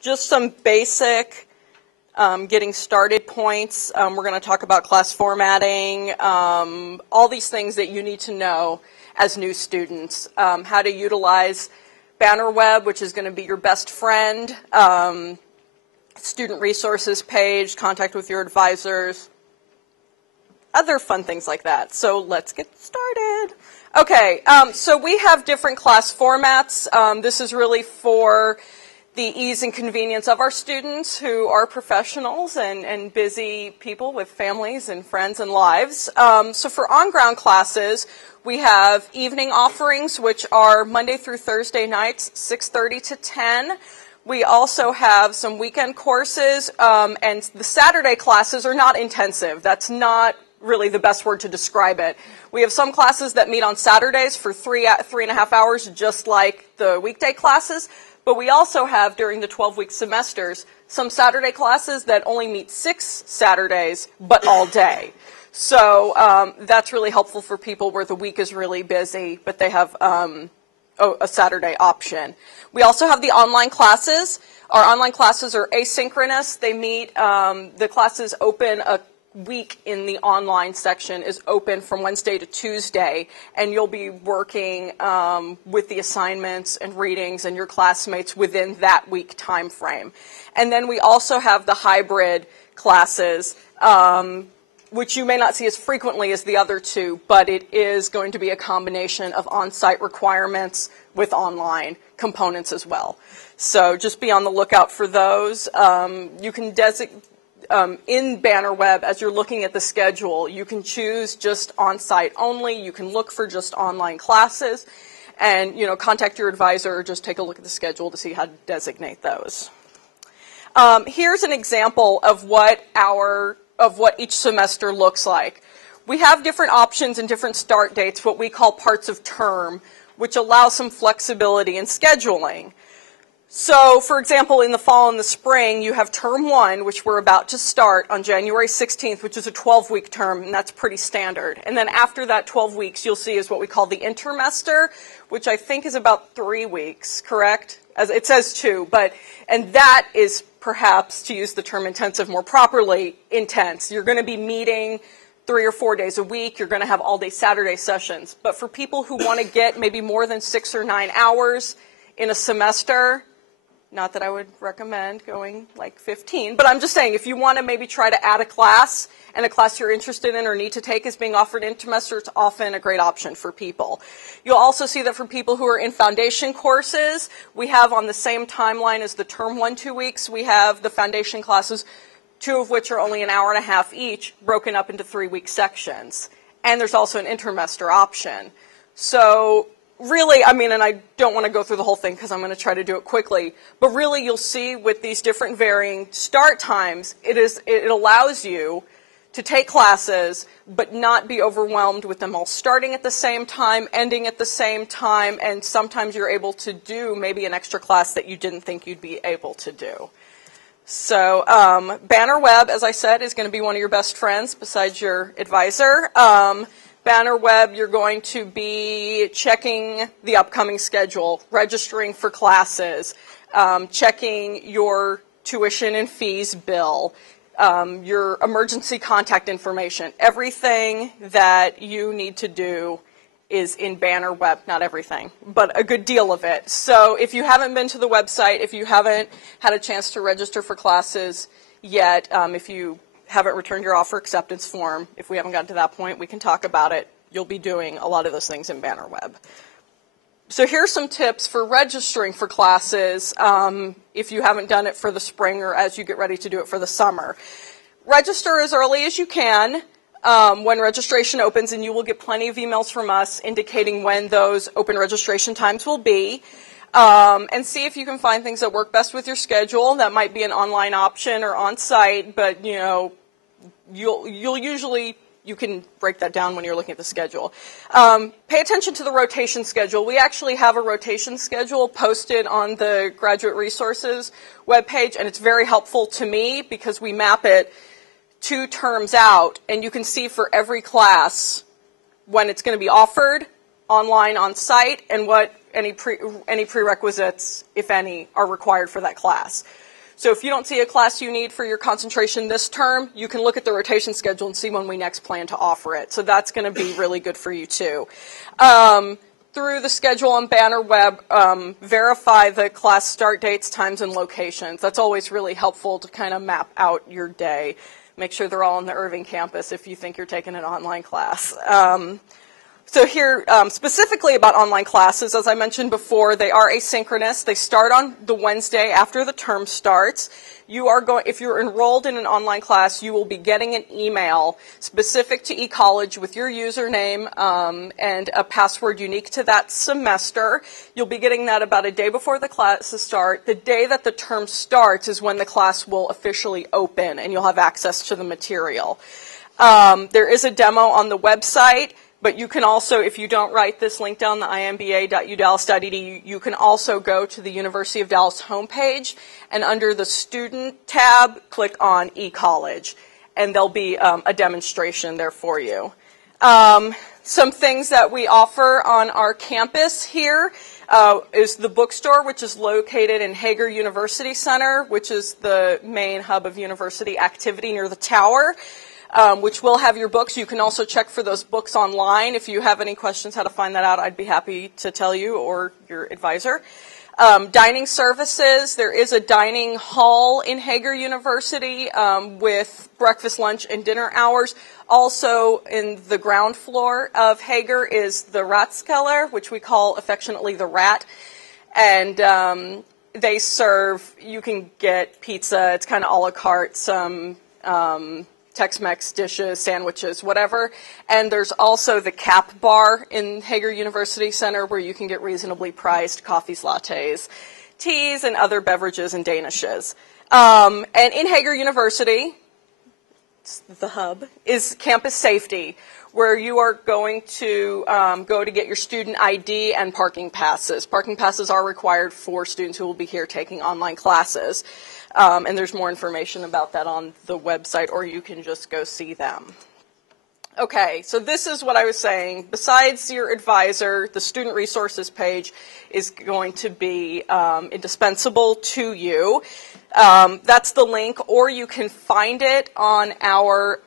Just some basic getting started points. We're going to talk about class formatting, all these things that you need to know as new students. How to utilize Banner Web, which is going to be your best friend, student resources page, contact with your advisors, other fun things like that. So let's get started. Okay, so we have different class formats. This is really for the ease and convenience of our students who are professionals and busy people with families and friends and lives. So for on-ground classes, we have evening offerings, which are Monday through Thursday nights, 6:30 to 10. We also have some weekend courses, and the Saturday classes are not intensive. That's not really the best word to describe it. We have some classes that meet on Saturdays for 3.5 hours, just like the weekday classes. But we also have, during the 12-week semesters, some Saturday classes that only meet 6 Saturdays, but all day. So that's really helpful for people where the week is really busy, but they have a Saturday option. We also have the online classes. Our online classes are asynchronous. They meet, the classes open a week in the online section is open from Wednesday to Tuesday, and you'll be working with the assignments and readings and your classmates within that week time frame. And then we also have the hybrid classes, which you may not see as frequently as the other two, but it is going to be a combination of on-site requirements with online components as well. So just be on the lookout for those. You can in Banner Web, as you're looking at the schedule, you can choose just on-site only. You can look for just online classes, and contact your advisor or just take a look at the schedule to see how to designate those. Here's an example of what each semester looks like. We have different options and different start dates, what we call parts of term, which allow some flexibility in scheduling. So, for example, in the fall and the spring, you have term 1, which we're about to start on January 16th, which is a 12-week term, and that's pretty standard. And then after that 12 weeks, you'll see is what we call the intermester, which I think is about 3 weeks, correct? As it says 2, and that is perhaps, to use the term intensive more properly, intense. You're going to be meeting 3 or 4 days a week. You're going to have all-day Saturday sessions. But for people who want to get maybe more than 6 or 9 hours in a semester, not that I would recommend going like 15, but I'm just saying if you want to maybe try to add a class and a class you're interested in or need to take is being offered intermester, it's often a great option for people. You'll also see that for people who are in foundation courses, we have on the same timeline as the term 1 2 weeks, we have the foundation classes, 2 of which are only an hour and a half each, broken up into 3-week sections. And there's also an intermester option. So really, and I don't want to go through the whole thing because I'm going to try to do it quickly, but really you'll see with these different varying start times, it allows you to take classes but not be overwhelmed with them all starting at the same time, ending at the same time, and sometimes you're able to do maybe an extra class that you didn't think you'd be able to do. So Banner Web, as I said, is going to be one of your best friends besides your advisor. Banner Web, you're going to be checking the upcoming schedule, registering for classes, checking your tuition and fees bill, your emergency contact information. Everything that you need to do is in Banner Web. Not everything, but a good deal of it. So if you haven't been to the website, if you haven't had a chance to register for classes yet, if you haven't returned your offer acceptance form, if we haven't gotten to that point, we can talk about it. You'll be doing a lot of those things in Banner Web. So here's some tips for registering for classes if you haven't done it for the spring or as you get ready to do it for the summer. Register as early as you can when registration opens, and you will get plenty of emails from us indicating when those open registration times will be. And see if you can find things that work best with your schedule. That might be an online option or on-site, but you can break that down when you're looking at the schedule. Pay attention to the rotation schedule. We actually have a rotation schedule posted on the Graduate Resources webpage, and it's very helpful to me because we map it 2 terms out, and you can see for every class when it's going to be offered, online, on-site, and any prerequisites, if any, are required for that class. So if you don't see a class you need for your concentration this term, you can look at the rotation schedule and see when we next plan to offer it. So that's going to be really good for you too. Through the schedule on Banner Web, verify the class start dates, times, and locations. That's always really helpful to kind of map out your day. Make sure they're all on the Irving campus if you think you're taking an online class. So here, specifically about online classes, as I mentioned before, they are asynchronous. They start on the Wednesday after the term starts. If you're enrolled in an online class, you will be getting an email specific to eCollege with your username and a password unique to that semester. You'll be getting that about a day before the classes start. The day that the term starts is when the class will officially open, and you'll have access to the material. There is a demo on the website. But you can also, if you don't write this link down, the imba.udallas.edu, you can also go to the University of Dallas homepage, and under the Student tab, click on eCollege, and there'll be a demonstration there for you. Some things that we offer on our campus here is the bookstore, which is located in Hager University Center, which is the main hub of university activity near the tower. Which will have your books. You can also check for those books online. If you have any questions how to find that out, I'd be happy to tell you, or your advisor. Dining services. There is a dining hall in Hager University with breakfast, lunch, and dinner hours. Also in the ground floor of Hager is the Ratskeller, which we call affectionately the Rat. And they serve, you can get pizza. It's kind of a la carte, some Tex-Mex dishes, sandwiches, whatever. And there's also the Cap Bar in Hager University Center where you can get reasonably priced coffees, lattes, teas, and other beverages and danishes. And in Hager University, the hub, is campus safety, where you are going to go to get your student ID and parking passes. Parking passes are required for students who will be here taking online classes. And there's more information about that on the website, or you can just go see them. Okay, so this is what I was saying. Besides your advisor, the student resources page is going to be indispensable to you. That's the link, or you can find it on our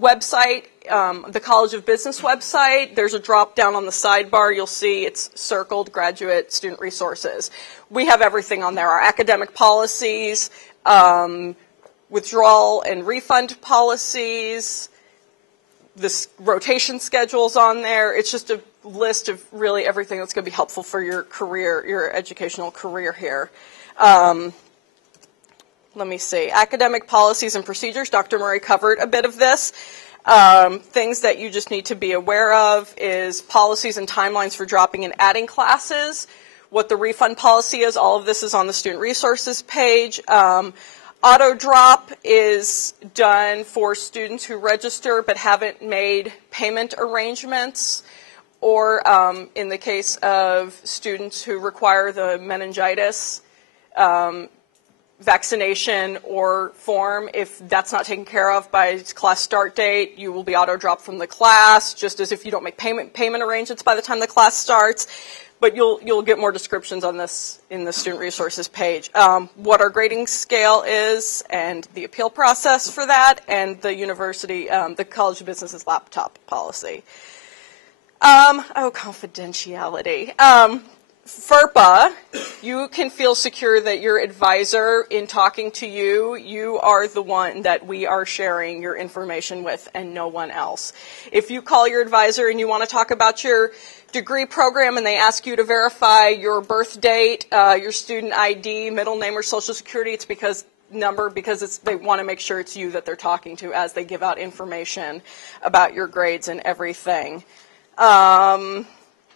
website, the College of Business website. There's a drop down on the sidebar. You'll see it's circled Graduate Student Resources. We have everything on there. Our academic policies, withdrawal and refund policies, this rotation schedule's on there. It's just a list of really everything that's going to be helpful for your career, your educational career here. Let me see. Academic policies and procedures. Dr. Murray covered a bit of this. Things that you just need to be aware of is policies and timelines for dropping and adding classes, what the refund policy is. All of this is on the student resources page. Auto drop is done for students who register but haven't made payment arrangements, or in the case of students who require the meningitis vaccination or form, if that's not taken care of by class start date, you will be auto dropped from the class, just as if you don't make payment arrangements by the time the class starts. But you'll get more descriptions on this in the student resources page. What our grading scale is and the appeal process for that, and the university, the College of Business's laptop policy. Confidentiality. FERPA, you can feel secure that your advisor, in talking to you, you are the one that we are sharing your information with and no one else. If you call your advisor and you want to talk about your degree program and they ask you to verify your birth date, your student ID, middle name, or social security, it's because they want to make sure it's you that they're talking to as they give out information about your grades and everything.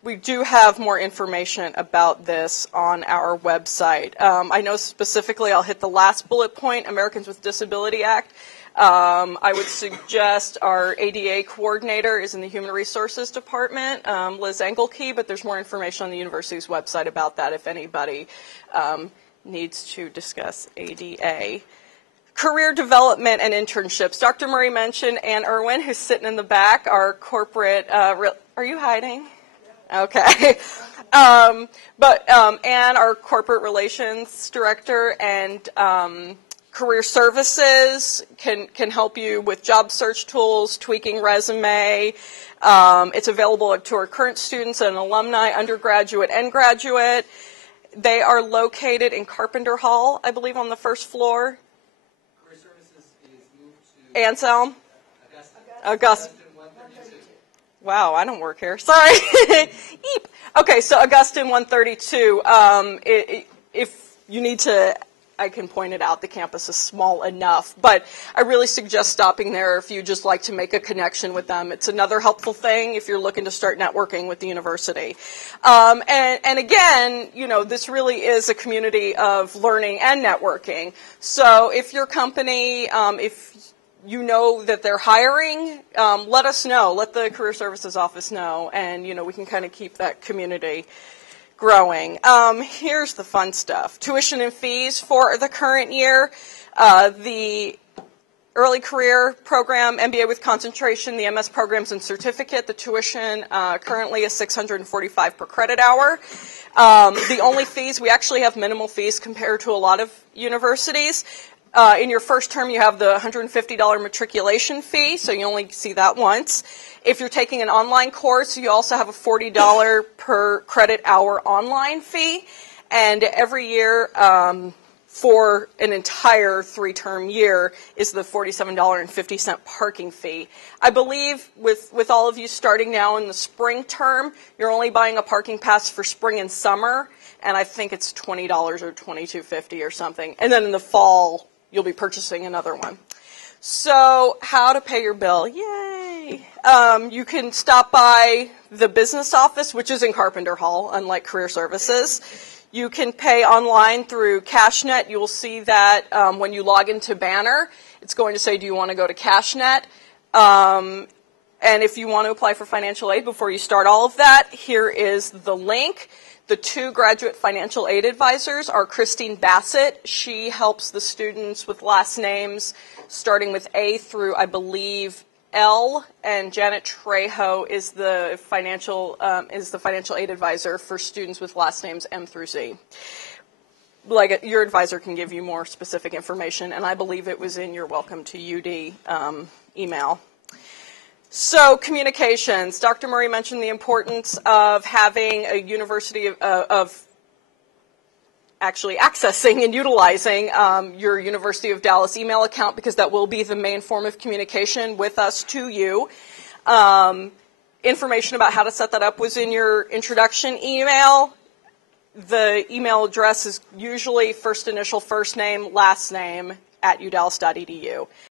We do have more information about this on our website. I know specifically, I'll hit the last bullet point, Americans with Disability Act. I would suggest our ADA coordinator is in the Human Resources Department, Liz Engelke, but there's more information on the university's website about that if anybody needs to discuss ADA. Career development and internships. Dr. Murray mentioned Ann Irwin, who's sitting in the back, our corporate, are you hiding? Okay. Anne, our corporate relations director, and career services can help you with job search tools, tweaking resume. It's available to our current students and alumni, undergraduate and graduate. They are located in Carpenter Hall, I believe, on the first floor. Career services is moved to Anselm? Augusta. Wow, I don't work here. Sorry. Eep. Okay, so Augustine 132. If you need to, I can point it out. The campus is small enough, but I really suggest stopping there if you just like to make a connection with them. It's another helpful thing if you're looking to start networking with the university. And again, you know, this really is a community of learning and networking. So if your company, if you know that they're hiring, let us know. Let the Career Services Office know, and you know, we can kind of keep that community growing. Here's the fun stuff. Tuition and fees for the current year. The early career program, MBA with concentration, the MS programs and certificate. The tuition currently is $645 per credit hour. The only fees, we actually have minimal fees compared to a lot of universities. In your first term, you have the $150 matriculation fee, so you only see that once. If you're taking an online course, you also have a $40 per credit hour online fee. And every year, for an entire 3-term year, is the $47.50 parking fee. I believe with all of you starting now in the spring term, you're only buying a parking pass for spring and summer, and I think it's $20 or $22.50 or something. And then in the fall, you'll be purchasing another one. So how to pay your bill. Yay! You can stop by the business office, which is in Carpenter Hall, unlike Career Services. You can pay online through CashNet. You'll see that when you log into Banner, it's going to say, do you want to go to CashNet? And if you want to apply for financial aid before you start all of that, here is the link. The 2 graduate financial aid advisors are Christine Bassett. She helps the students with last names starting with A through, I believe, L, and Janet Trejo is the financial aid advisor for students with last names M through Z. Like, your advisor can give you more specific information, and I believe it was in your Welcome to UD email. So, communications. Dr. Murray mentioned the importance of having a university of actually accessing and utilizing your University of Dallas email account, because that will be the main form of communication with us to you. Information about how to set that up was in your introduction email. The email address is usually first initial, first name, last name @udallas.edu.